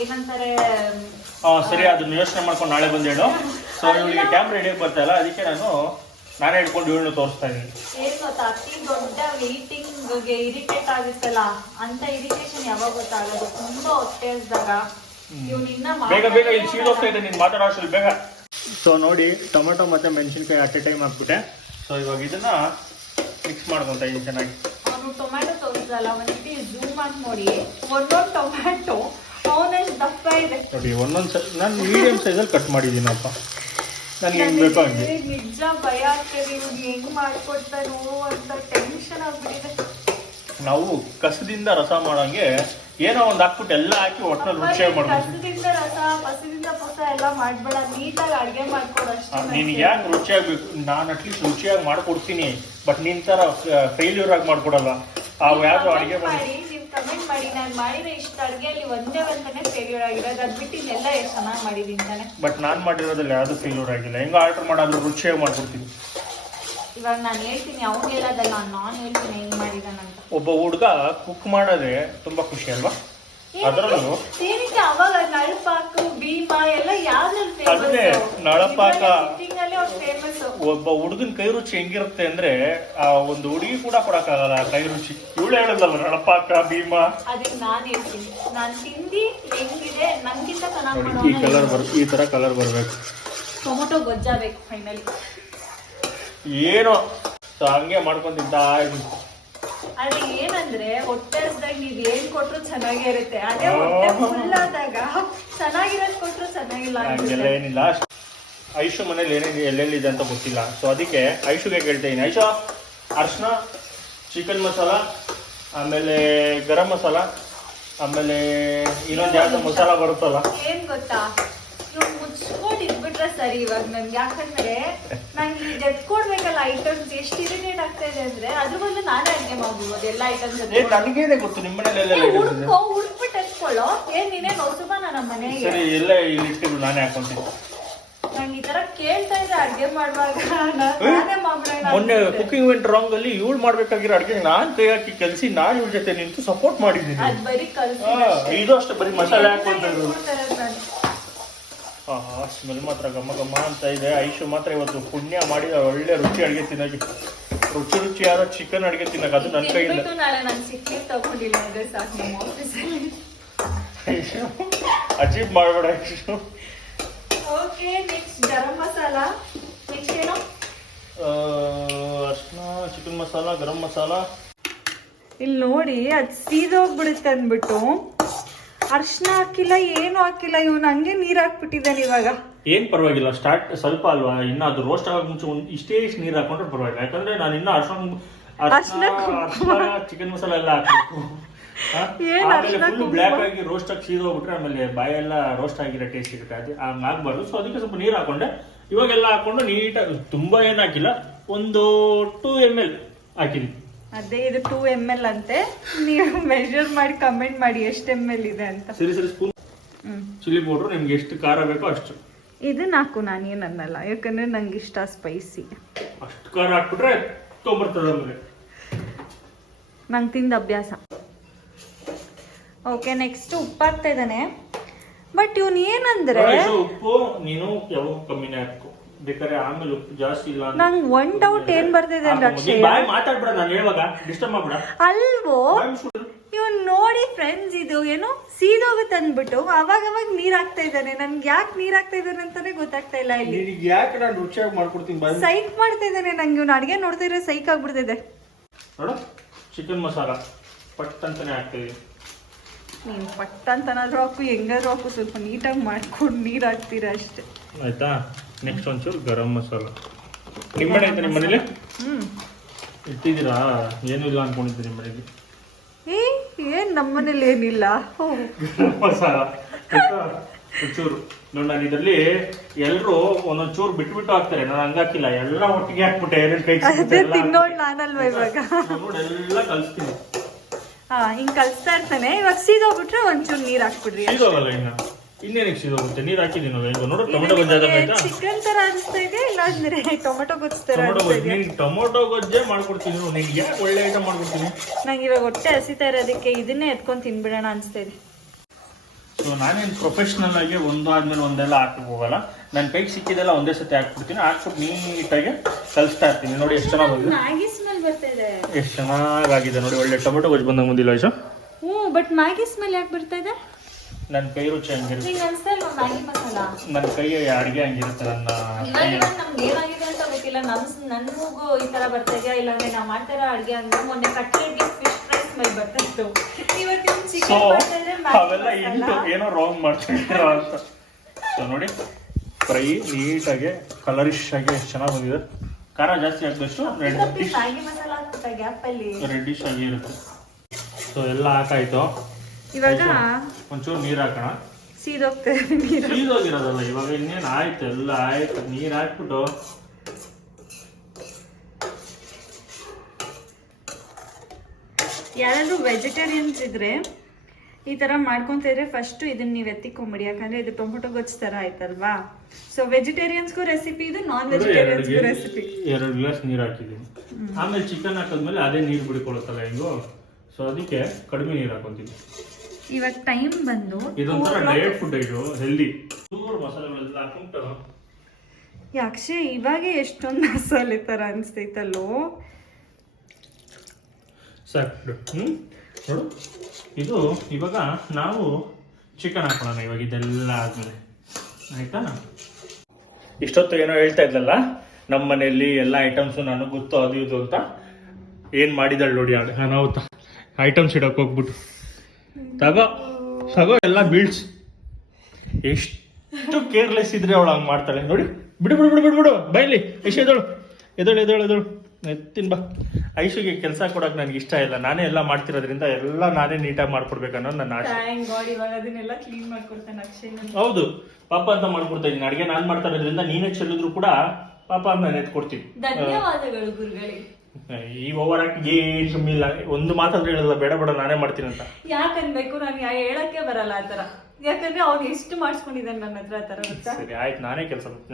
ಏನಂತಾರೆ, ಸರಿ, ಅದನ್ನ ಯೋಚನೆ ಮಾಡ್ಕೊಂಡು ನಾಳೆ ಬಂದು ಹೇಳು. ಸೊ ಇವಳಿಗೆ ಕ್ಯಾಮ್ರಾ ಹಿಡಿಯಕ್ಕೆ ಬರ್ತಾ ಇಲ್ಲ, ಅದಕ್ಕೆ ನಾನೇ ಹಿಡ್ಕೊಂಡು ಇವಳನ್ನ ತೋರಿಸ್ತಾ ಇದ್ದೀನಿ. ಏನ್ ಗೊತ್ತಾ, ಅತಿ ದೊಡ್ಡ ಮೀಟಿಂಗ್ಗೆ ಇರಿಟೇಟ್ ಆಗುತ್ತಲ್ಲ, ಅಂತ ಇರಿಟೇಷನ್ ಯಾವಾಗ ಗೊತ್ತಾಗೋದು? ತುಂಬಾ ಹೊಟ್ಟೆ ಹಸ್ದಾಗ ಬೇಗ ಬೇಗ ಇಲ್ಲಿ ಸೀಲ್ ಹೋಗ್ತಾ ಇದೆ ನೀನು ಮಾತಾಡೋ ಅಷ್ಟರಲ್ಲಿ ಬೇಗ. ಸೊ ನೋಡಿ, ಟೊಮೆಟೊ ಮತ್ತೆ ಮೆಣಸಿನ್ಕಾಯಿ ಅಟ್ ಎ ಟೈಮ್ ಹಾಕ್ಬಿಟ್ಟೆ. ಸೊ ಇವಾಗ ಇದನ್ನ ಮಿಕ್ಸ್ ಮಾಡ್ಕೊಂತ ಇದ್ದೀನಿ ಚೆನ್ನಾಗಿ. ಅವನು ಟೊಮ್ಯಾಟೊ ತೋರಿಸಲ್ಲ, ಒಂದ್ಸತಿ ಝೂಮ್ ಆಗಿ ನೋಡಿ, ಒಂದೊಂದು ಟೊಮ್ಯಾಟೊ ಅವನಷ್ಟು ದಪ್ಪ ಇದೆ ನೋಡಿ. ನಾನು ಮೀಡಿಯಂ ಸೈಜಲ್ಲಿ ಕಟ್ ಮಾಡಿದ್ದೀನಪ್ಪ, ನನಗೆ ಹೆಂಗ್ ಬೇಕೋ ಹಂಗೆ. ನಿಜ ಭಯ ಆಗ್ತದೆ, ಇವ್ನು ಹೆಂಗ್ ಮಾಡ್ಕೊಡ್ತಾನೋ ಅಂತ ಟೆನ್ಷನ್ ಆಗ್ಬಿಟ್ಟಿದೆ. ನಾವು ಕಸದಿಂದ ರಸ ಮಾಡಂಗೆ ಏನೋ ಒಂದ್ ಹಾಕ್ಬಿಟ್ಟು ಎಲ್ಲ ಹಾಕಿ ಒಟ್ಟಿನಲ್ಲಿ ರುಚಿಯಾಗಿ ಮಾಡ್ಬೋದು. ಕಸದಿಂದ ರಸ, ಕಸದಿಂದ ಪಸ ಎಲ್ಲ ಮಾಡ್ಬೇಡ, ನೀಟಾಗಿ ಅಡ್ಗೆ ಮಾಡ್ಕೊಡು ಅಷ್ಟೇ. ನಿನ್ಗೆ ಯಾಕೆ ರುಚಿಯಾಗಬೇಕು? ನಾನು ಅಟ್ಲೀಸ್ಟ್ ರುಚಿಯಾಗಿ ಮಾಡ್ಕೊಡ್ತೀನಿ, ಬಟ್ ನಿನ್ ತರ ಫೇಲ್ಯೂರ್ ಆಗಿ ಮಾಡ್ಕೊಡಲ್ಲ. ಅವು ಯಾವ್ದು ಅಡಿಗೆ ಮಾಡಿ ನೀವು ಕಮೆಂಟ್ ಮಾಡಿ, ನಾನು ಮಾಡಿರೋ ಇಷ್ಟು ಅಡ್ಗೆಯಲ್ಲಿ ಒಂದೇ ಒಂದನೇ ಫೇಲ್ಯೂರ್ ಆಗಿರೋದು, ಅದ್ ಬಿಟ್ಟು ಇನ್ನೆಲ್ಲ ಎಷ್ಟು ಚೆನ್ನಾಗಿ ಮಾಡಿದೀನಿ ತಾನೆ. ಬಟ್ ನಾನ್ ಮಾಡಿರೋದ್ರಲ್ಲಿ ಯಾವ್ದು ಫೇಲ್ಯೂರ್ ಆಗಿಲ್ಲ. ಹೆಂಗ ಆರ್ಡರ್ ಮಾಡೋದು ರುಚಿಯಾಗಿ ಮಾಡ್ಕೊಡ್ತೀನಿ. ಇವಾಗ ನಾನು ಹೇಳ್ತೀನಿ, ಅವ್ನು ಹೇಳೋದಲ್ಲ, ನಾನು ಹೇಳ್ತೀನಿ ಹೆಂಗ್ ಮಾಡಿದಾನಂತ. ಒಬ್ಬ ಹುಡುಗ ಕುಕ್ ಮಾಡೋದೇ ತುಂಬಾ ಖುಷಿ ಅಲ್ವಾ? ಅದರಲ್ಲೂ ಏನಕ್ಕೆ ಅವಾಗ ನಳಪಾಕು, ಭೀಮಾ ಎಲ್ಲ ಯಾವ್ದ್ರಲ್ಲಿ ಅದೇ ನಳಪಾಕ. ಫೇಮಸ್. ಒಬ್ಬ ಹುಡುಗನ ಕೈ ರುಚಿ ಹೆಂಗಿರುತ್ತೆ ಅಂದ್ರೆ ಆ ಒಂದು ಹುಡುಗಿ ಕೂಡ ಕೊಡಕ್ಕಾಗಲ್ಲ ಕೈ ರುಚಿ. ಇವಳು ಹೇಳಲ್ಲ ನಳಪಾಕ, ಭೀಮಾ. ಅದಕ್ಕೆ ನಾನು ಹೇಳ್ತೀನಿ, ನಾನು ತಿಂದಿ ಹೆಂಗಿದೆ, ನನ್ಗಿಂತ ಚೆನ್ನಾಗಿ ಈ ಕಲರ್ ಈ ತರ ಕಲರ್ ಬರ್ಬೇಕು. ಟೊಮೊಟೊ ಗೊಜ್ಜಾಬೇಕು ಫೈನಲಿ. ಏನೋ ಹಂಗೆ ಮಾಡ್ಕೊಂತಿದ್ದ. ಅದೇ ಏನಂದ್ರೆ, ಹೊಟ್ಟೆ ಹಸ್ದಾಗ ನೀವ್ ಏನ್ ಕೊಟ್ರು ಚೆನ್ನಾಗೇ ಇರುತ್ತೆ. ಅದೇ ಹೊಟ್ಟೆ ಫುಲ್ ಆದಾಗ ಚೆನ್ನಾಗಿರೋದ್ ಕೊಟ್ರು ಚೆನ್ನಾಗಿಲ್ಲ. ಹಂಗೆಲ್ಲ ಏನಿಲ್ಲ. ಐಶು ಮನೇಲಿ ಏನೇನು ಎಲ್ಲೆಲ್ಲಿದೆ ಅಂತ ಗೊತ್ತಿಲ್ಲ. ಸೊ ಅದಕ್ಕೆ ಐಶುಗೆ ಕೇಳ್ತಾ ಇದೀನಿ. ಐಶು, ಅರ್ಶಿನ, ಚಿಕನ್ ಮಸಾಲ, ಆಮೇಲೆ ಗರಂ ಮಸಾಲ, ಆಮೇಲೆ ಇನ್ನೊಂದು ಯಾವ್ದು ಮಸಾಲ ಬರುತ್ತಲ್ಲ. ಏನ್ ಗೊತ್ತಾ, ಇವ್ ಮುಚ್ಕೊಂಡು ಇಟ್ಬಿಟ್ರೆ ಸರಿ ಇವಾಗ ನನ್ಗೆ. ಯಾಕಂದ್ರೆ ನಂಗೆ ಜಟ್ಕೊಡ್ಬೇಕಲ್ಲ ಐಟಮ್ಸ್, ಎಷ್ಟು ಇರಿಟೇಟ್ ಆಗ್ತಾ ಇದೆ ಅಂದ್ರೆ, ಅದ್ರ ಬದಲು ನಾನೇ ಅಡ್ಗೆ ಮಾಡ್ಬೋದು ಎಲ್ಲ ಐಟಮ್ಸ್. ನನಗೇನೆ ಗೊತ್ತು ನಿಮ್ಮ ಮನೇಲಿ ಹುಡ್ಕ್ಬಿಟ್ಟು ಎತ್ಕೊಳ್ಳೋ. ಏನ್ ನೀನೇ ನೋಸುಬ ನಮ್ಮ ಮನೆಗೆ. ಸರಿ, ಎಲ್ಲ ಇಲ್ಲಿ ಇಟ್ಟಿರು, ನಾನೇ ಹಾಕೊಂತೀನಿ. ನಂಗೆ ಈ ತರ ಕೇಳ್ತಾ ಇದ್ರೆ ಅಡ್ಗೆ ಮಾಡುವಾಗ ನಾನೇ ಮಾಡ್ಬಿಡೋಣ. ಮೊನ್ನೆ ಕುಕಿಂಗ್ ವೆಂಟ್ ರಾಂಗ್ ಅಲ್ಲಿ ಇವಳು ಮಾಡ್ಬೇಕಾಗಿರೋ ಅಡ್ಗೆ ನಾನ್ ಕೈ ಹಾಕಿ ಕಲ್ಸಿ ನಾನು ಇವಳ ಜೊತೆ ನಿಂತು ಸಪೋರ್ಟ್ ಮಾಡಿದ್ದೀನಿ. ಅದ್ ಬರೀ ಕಲ್ಸಿ ಇದು ಅಷ್ಟೇ, ಬರೀ ಮಸಾಲೆ ಹಾಕೊಂಡ್ರು. ಸ್ಮೆಲ್ ಮಾತ್ರ ಘಮ ಘಮ ಅಂತ ಇದೆ. ಐಶು ಮಾತ್ರ ಇವತ್ತು ಪುಣ್ಯ ಮಾಡಿದ ಒಳ್ಳೆ ರುಚಿ ಅಡ್ಗೆ ತಿನ್ನಕ್ಕೆ. ರುಚಿಯಾದ ಚಿಕನ್ ಅಡ್ಗೆ ತಿನ್ನಕ್ಕೆ, ಅದು ನನ್ನ ಕೈಯಿಂದ. ನಾಳೆ ನಾನು ಚಿಕ್ಕಿ ತಗೊಂಡಿಲ್ಲ ಅಂದ್ರೆ ಸಾಕು ನಮ್ಮ ಆಫೀಸಲ್ಲಿ. ಅಜೀಬ್ ಮಾಡಬೇಡ Aishu. Okay, next garam masala. Next ಏನು? ಅರ್ಶಿನ, ಚಿಕನ್ ಮಸಾಲ, ಗರಂ ಮಸಾಲ. ಇಲ್ಲಿ ನೋಡಿ, ಅದು ಸೀದೋಗ್ಬಿಡುತ್ತೆ ಅಂದ್ಬಿಟ್ಟು ಅರ್ಶಿನ ಹಾಕಿಲ್ಲ, ಏನು ಹಾಕಿಲ್ಲ. ಇವನು ಹಂಗೆ ನೀರ್ ಹಾಕ್ಬಿಟ್ಟಿದ್ದಾನೆ ಇವಾಗ. ಏನ್ ಪರವಾಗಿಲ್ಲ, ಸ್ಟಾರ್ಟ್ ಸ್ವಲ್ಪ ಅಲ್ವಾ, ಇನ್ನ ಅದು ರೋಸ್ಟ್ ಆಗೋ ಮುಂಚೆ ಇಷ್ಟೇ ನೀರ್ ಹಾಕೊಂಡ್ರೆ ಪರವಾಗಿಲ್ಲ. ಯಾಕಂದ್ರೆ ನಾನು ಇನ್ನ ಅರ್ಶಿನ, ಚಿಕನ್ ಮಸಾಲ ಎಲ್ಲ ಹಾಕ್ಬೇಕು. ಆಮೇಲೆ ಫುಲ್ ಬ್ಲ್ಯಾಕ್ ಆಗಿ ರೋಸ್ಟ್ ಆಗಿ ಸೀದೋಗ್ಬಿಟ್ರೆ ಆಮೇಲೆ ಬಾಯೆಲ್ಲ ರೋಸ್ಟ್ ಆಗಿರೋ ಟೇಸ್ಟ್ ಸಿಗುತ್ತೆ. ಅದು ಹಂಗಾಗ್ಬಾರ್ದು. ಸೊ ಅದಕ್ಕೆ ಸ್ವಲ್ಪ ನೀರು ಹಾಕೊಂಡೆ. ಇವಾಗೆಲ್ಲ ಹಾಕೊಂಡು ನೀಟಾಗಿ, ತುಂಬಾ ಏನ್ ಹಾಕಿಲ್ಲ, ಒಂದು 2 ml ಹಾಕಿದ್ವಿ. ಅದೇ ಇದು 2 ml ಅಂತೆ. ನೀವು ಮೆಜರ್ ಮಾಡಿ ಕಮೆಂಟ್ ಮಾಡಿ ಎಷ್ಟು ml ಇದೆ ಅಂತ. ಸರಿ ಸ್ಪೂನ್ ಚಿಲ್ಲಿ ಪೌಡರ್, ನಿಮ್ಗೆ ಎಷ್ಟು ಖಾರ ಬೇಕೋ ಅಷ್ಟು. ಇದನ್ನ ಹಾಕು, ನಾನೇನನ್ನಲ್ಲ, ಯಾಕಂದ್ರೆ ನಂಗೆ ಇಷ್ಟ ಸ್ಪೈಸಿ. ಅಷ್ಟು ಖಾರ ಹಾಕ್ಬಿಟ್ರೆ ತೊಂಬರ್ತದೆ ಆಮೇಲೆ. ನಂಗೆ ತಿಂದ ಅಭ್ಯಾಸ. ಓಕೆ, ನೆಕ್ಸ್ಟ್ ಉಪ್ಪು ಹಾಕ್ತಾ ಇದ್ದಾನೆ. ಬಟ್ ಇವನು ಏನಂದ್ರೆ, ಉಪ್ಪು ನೀನು ಯಾವಾಗ ಕಮ್ಮಿನೇ ಹಾಕು. ಬೇಕಾದ್ರೆ ಆಮೇಲೆ ಉಪ್ಪು ಜಾಸ್ತಿ ಇಲ್ಲ ಅಂದ್ರೆ ನಂಗೆ ಒನ್ ಡೌಟ್ ಏನ್ ಬರ್ತಿದೆ ಅಂದ್ರೆ ಅಕ್ಷಯ್, ಬಾಯ್ ಮಾತಾಡ್ಬಿಡ, ನಾನು ಹೇಳುವಾಗ ಡಿಸ್ಟರ್ಬ್ ಮಾಡ್ಬಿಡ. ಅಲ್ವೋ ಇವ್ನ್ ನೋಡಿ ಫ್ರೆಂಡ್ಸ್, ಇದು ಏನು ಸೀದೋಗುತ್ತೆ ಅಂದ್ಬಿಟ್ಟು ಅವಾಗ ನೀರ್ ಹಾಕ್ತಾ ಇದ್ದಾನೆ. ನನ್ಗೆ ಯಾಕೆ ನೀರ್ ಹಾಕ್ತಾ ಇದ್ದಾನೆ ಅಂತಾನೆ ಗೊತ್ತಾಗ್ತಾ ಇಲ್ಲ. ಇಲ್ಲಿ ನಿನಗೆ ಯಾಕೆ ನಾನು ರುಚಿಯಾಗಿ ಮಾಡ್ಕೊಡ್ತೀನಿ ಬಾಯ್. ಸೈಕ್ ಮಾಡ್ತಾ ಇದ್ದಾನೆ ನಂಗೆ. ಇವ್ನು ಅಡ್ಗೆ ನೋಡ್ತಾ ಇದ್ರೆ ಸೈಕ್ ಆಗ್ಬಿಡ್ತಿದೆ. ನೋಡು ಚಿಕನ್ ಮಸಾಲ ಪಟ್ ಅಂತಾನೆ ಹಾಕ್ತೀವಿ. ನೀನು ಪಟ್ಟ ಅಂತನಾದ್ರೂ ಹಾಕು, ಹೆಂಗಾದ್ರೂ ಹಾಕು, ಸ್ವಲ್ಪ ನೀಟಾಗಿ ಮಾಡ್ಕೊಂಡು ನೀರ್ ಹಾಕ್ತೀರಾ ಅಷ್ಟೇ. ಆಯ್ತಾ. ನೆಕ್ಸ್ಟ್ ಒಂಚೂರು ಗರಂ ಮಸಾಲ. ನಿಮ್ಮನೆ ಐತೆ ನಿಮ್ಮ ಮನೇಲಿ ಇಟ್ಟಿದ್ದೀರಾ? ಏನೂ ಇಲ್ಲ ಅನ್ಕೊಂಡಿದ್ದೀನಿ ನಿಮ್ಮ ಮನೇಲಿ. ಏನ್ ನಮ್ಮನೇಲಿ ಏನಿಲ್ಲ. ಗರಂ ಮಸಾಲ ಒಂಚೂರು ನೋಡಿ. ನಾನು ಇದರಲ್ಲಿ ಎಲ್ಲರೂ ಒಂದೊಂದ್ ಚೂರು ಬಿಟ್ಬಿಟ್ಟು ಹಾಕ್ತಾರೆ, ನಾನು ಹಂಗಾಕಿಲ್ಲ, ಎಲ್ಲ ಒಟ್ಟಿಗೆ ಹಾಕ್ಬಿಟ್ಟೆ. ಅದೇ ತಿನ್ನೋಡ್ ನಾನಲ್ವಾ ಇವಾಗ. ಎಲ್ಲ ಕಲಿಸ್ತೀನಿ. ಹಿಂಗ್ ಕಲಿಸ್ತಾ ಇರ್ತಾನೆ. ಇವಾಗ ಸೀದೋಗ್ಬಿಟ್ರೆ ಒಂಚೂರು ನೀರ್ ಹಾಕ್ಬಿಡ್ರಿ. ಸೀದೋಗಲ್ಲ ಇನ್ನೇನಕ್ಕೆ ಸೀದೋಗುತ್ತೆ? ನೀರು ಹಾಕಿದ್ದೀನಲ್ಲ ಈಗ. ನೋಡು ಟೊಮೆಟೊ ಗೊಜ್ಜಾದ ಚಿಕನ್ ತರ ಅನಿಸ್ತಾ ಇದೆ, ಇಲ್ಲ ಅಂದ್ರೆ ಟೊಮೆಟೊ ಗೊಜ್ಜು ತರ ಟೊಮೆಟೊ ಗೊಜ್ಜೇ ಮಾಡ್ಕೊಡ್ತೀನಿ. ನಿನ್ಗೆ ಯಾಕೆ ಒಳ್ಳೆ ಐಟಮ್ ಮಾಡ್ಕೊಡ್ತೀನಿ. ನಂಗೆ ಇವಾಗ ಹೊಟ್ಟೆ ಹಸಿತಾ ಇರೋದಕ್ಕೆ ಇದನ್ನೇ ಎತ್ಕೊಂಡು ತಿನ್ಬಿಡೋಣ ಅನಿಸ್ತಾ ಇದೆ. ಸೊ ನಾನೇನು ಪ್ರೊಫೆಷ್ನಲ್ ಆಗಿ ಒಂದು ಆದ್ಮೇಲೆ ಒಂದೆಲ್ಲ ಹಾಕಕ್ಕೆ ಹೋಗಲ್ಲ. ನನ್ನ ಕೈಗೆ ಸಿಕ್ಕಿದೆಲ್ಲ ಒಂದೇ ಸತಿ ಹಾಕ್ಬಿಡ್ತೀನಿ. ಹಾಕ್ಬಿಟ್ಟು ನೀಟಾಗಿ ಕಲಿಸ್ತಾ ಇರ್ತೀನಿ. ನೋಡಿ ಎಷ್ಟು ಚೆನ್ನಾಗಿ ಬಂದಿದೆ. ಮ್ಯಾಗಿ ಸ್ಮೆಲ್ ಬರ್ತಾ ಇದೆ. ಎಷ್ಟು ಚೆನ್ನಾಗಿದೆ ನೋಡಿ. ಒಳ್ಳೆ ಟೊಮೆಟೊ ಗೊಜ್ಜು ಬಂದಂಗೆ ಬಂದಿಲ್ಲ ವಯಸ್ಸು. ಬಟ್ ಮ್ಯಾಗಿ ಸ್ಮೆಲ್ ಯಾಕೆ ಬರ್ತಾ ಇದೆ? ನನ್ನ ಕೈ ರುಚಿ ಹಂಗಿರುತ್ತೆ. ನಿಂಗೆ ಅನ್ಸ್ತಾ ಇಲ್ವಾ ಮ್ಯಾಗಿ ಮಸಾಲ? ನನ್ನ ಕೈ ಅಡುಗೆ ಹಂಗಿರುತ್ತೆ. ನನ್ನ ನಮ್ಗೆ ಏನಾಗಿದೆ ಅಂತ ಗೊತ್ತಿಲ್ಲ. ನನ್ಗೂ ಈ ತರ ಬರ್ತಾ ಇದೆಯಾ, ಇಲ್ಲಾಂದ್ರೆ ನಾವು ಮಾಡ್ತಾರ ಅಡ್ಗೆ ಅಂದ್ರೆ ಮೊನ್ನೆ ಕಟ್ಲೆಟ್ಗೆ ಫಿಶ್ ಫ್ರೈ ಸ್ಮೆಲ್ ಬರ್ತಾ ಇತ್ತು. ಇವತ್ತು ಚಿಕನ್ ಬರ್ತಾ ಇದ್ರೆ ಅವೆಲ್ಲ ಏನೋ ರಾಂಗ್ ಮಾಡ್ತಿದ್ದೀರಾ ಅಂತ. ಸೊ ನೋಡಿ ಫ್ರೈ ನೀಟಾಗಿ ಕಲರಿಶ್ ಆಗಿ ಎಷ್ಟು ಚೆನ್ನಾಗಿ ಬಂದಿದೆ. ಖಾರ ಜಾಸ್ತಿ ಹಾಕಿದಷ್ಟು ಮ್ಯಾಗಿ ಮಸಾಲ ಹಾಕ್ಬಿಟ್ಟ ಗ್ಯಾಪ್ ಅಲ್ಲಿ ರೆಡ್ಡಿಶ್ ಆಗಿ ಇರುತ್ತೆ. ಸೊ ಎಲ್ಲ ಹಾಕಾಯ್ತು. ಇವಾಗ ಒಂಚೂರು ನೀರು ಹಾಕೋಣ. ಸೀದೋಗ್ತದೆ. ಸೀದೋಗಿರೋದಲ್ಲ ಇವಾಗ, ಇನ್ನೇನು ಆಯ್ತು, ಎಲ್ಲ ಆಯ್ತು. ನೀರು ಹಾಕ್ಬಿಟ್ಟು ಯಾರಾದ್ರೂ ವೆಜಿಟೇರಿಯನ್ಸ್ ಇದ್ರೆ ಈ ತರ ಮಾಡ್ಕೊಂತಿದ್ರೆ ಫಸ್ಟ್ ಇದನ್ನ ನೀವು ಎತ್ತಿಕೊಂಬಿಡಿ. ಯಾಕಂದ್ರೆ ಇದು ಟೊಮೊಟೊ ಗೊಜ್ಜು ತರ ಆಯ್ತಲ್ವಾ. ಸೊ ವೆಜಿಟೇರಿಯನ್ಸ್ಗೂ ರೆಸಿಪಿ ಇದು, ನಾನ್ ವೆಜಿಟೇರಿಯನ್ಸ್ಗೂ ರೆಸಿಪಿ. 2 ಗ್ಲಾಸ್ ನೀರು ಹಾಕಿದ್ದೀನಿ. ಆಮೇಲೆ ಚಿಕನ್ ಹಾಕಿದ್ಮೇಲೆ ಅದೇ ನೀರು ಬಿಡ್ಕೊಳುತ್ತಲ್ಲ ಹೆಂಗು. ಸೊ ಅದಕ್ಕೆ ಕಡಿಮೆ ನೀರು ಹಾಕೊಂತೀನಿ. ಇವಾಗ ಟೈಮ್ ಬಂದು ಇದೊಂಥರ ಡಯಟ್ ಫುಡ್, ಇದು ಹೆಲ್ದಿ. ಚೂರು ಮಸಾಲೆಗಳೆಲ್ಲ ಹಾಕ್ಬಿಟ್ಟು ಯಾಕೆ ಇವಾಗ ಎಷ್ಟೊಂದು ಮಸಾಲೆ ತರ ಅನ್ಸ್ತೈತಲ್ಲೋ. ಸಾಕು. ನೋಡು ಇದು ಇವಾಗ ನಾವು ಚಿಕನ್ ಹಾಕೋಣ. ಇವಾಗ ಇದೆಲ್ಲ ಆದ್ಮೇಲೆ ಆಯ್ತಾ. ಇಷ್ಟೊತ್ತು ಏನೋ ಹೇಳ್ತಾ ಇದ್ಲಲ್ಲ, ನಮ್ಮ ಮನೆಯಲ್ಲಿ ಎಲ್ಲ ಐಟಮ್ಸು ನನಗೆ ಗೊತ್ತು ಅದು ಇದು ಅಂತ. ಏನು ಮಾಡಿದಳು ನೋಡಿ ಅನಾಹುತ. ಐಟಮ್ಸ್ ಇಡಕ್ಕೆ ಹೋಗ್ಬಿಟ್ಟು ತಗೋ ಎಲ್ಲ ಬೀಳ್ಸ್. ಎಷ್ಟು ಕೇರ್ಲೆಸ್ ಇದ್ರೆ ಅವಳು ಹಂಗೆ ಮಾಡ್ತಾಳೆ ನೋಡಿ. ಬಿಡು ಬೈಲಿ. ಐಶು ಎದಳು ತಿನ್ ಬಾ. ಐಶುಗೆ ಕೆಲಸ ಕೊಡೋಕೆ ನನಗೆ ಇಷ್ಟ ಇಲ್ಲ. ನಾನೇ ಎಲ್ಲ ಮಾಡ್ತಿರೋದ್ರಿಂದ ಎಲ್ಲ ನಾನೇ ನೀಟಾಗಿ ಮಾಡ್ಕೊಡ್ಬೇಕು ಅನ್ನೋದು ನನ್ನ ಆಸೆ. ಹೌದು, ಪಾಪ ಅಂತ ಮಾಡ್ಕೊಡ್ತಾ ಇದ್ದೀನಿ. ಅಡುಗೆ ನಾನು ಮಾಡ್ತಾ ಇರೋದ್ರಿಂದ ನೀನೇ ಚೆಲ್ಲಿದ್ರು ಕೂಡ ಪಾಪ ಅಂತ ನಾನು ಎತ್ಕೊಡ್ತೀನಿ. ಧನ್ಯವಾದಗಳು ಗುರುಗಳೇ. ಈ ಓವರ್ ಆಕ್ಟ್ ಏನ್ ಕಮ್ಮಿ ಇಲ್ಲ. ಒಂದು ಮಾತಾದ್ರೆ ಹೇಳಲ್ಲ, ಬೇಡ ನಾನೇ ಮಾಡ್ತೀನಿ ಅಂತ. ಯಾಕನ್ಬೇಕು? ನಾನು ಹೇಳಕ್ಕೆ ಬರಲ್ಲ ಆತರ. ಯಾಕಂದ್ರೆ ಅವ್ನು ಎಷ್ಟು ಮಾಡಿಸ್ಕೊಂಡಿದ್ದಾನೆ ನನ್ನ ಹತ್ರ ಆತರ. ಸರಿ ಆಯ್ತು, ನಾನೇ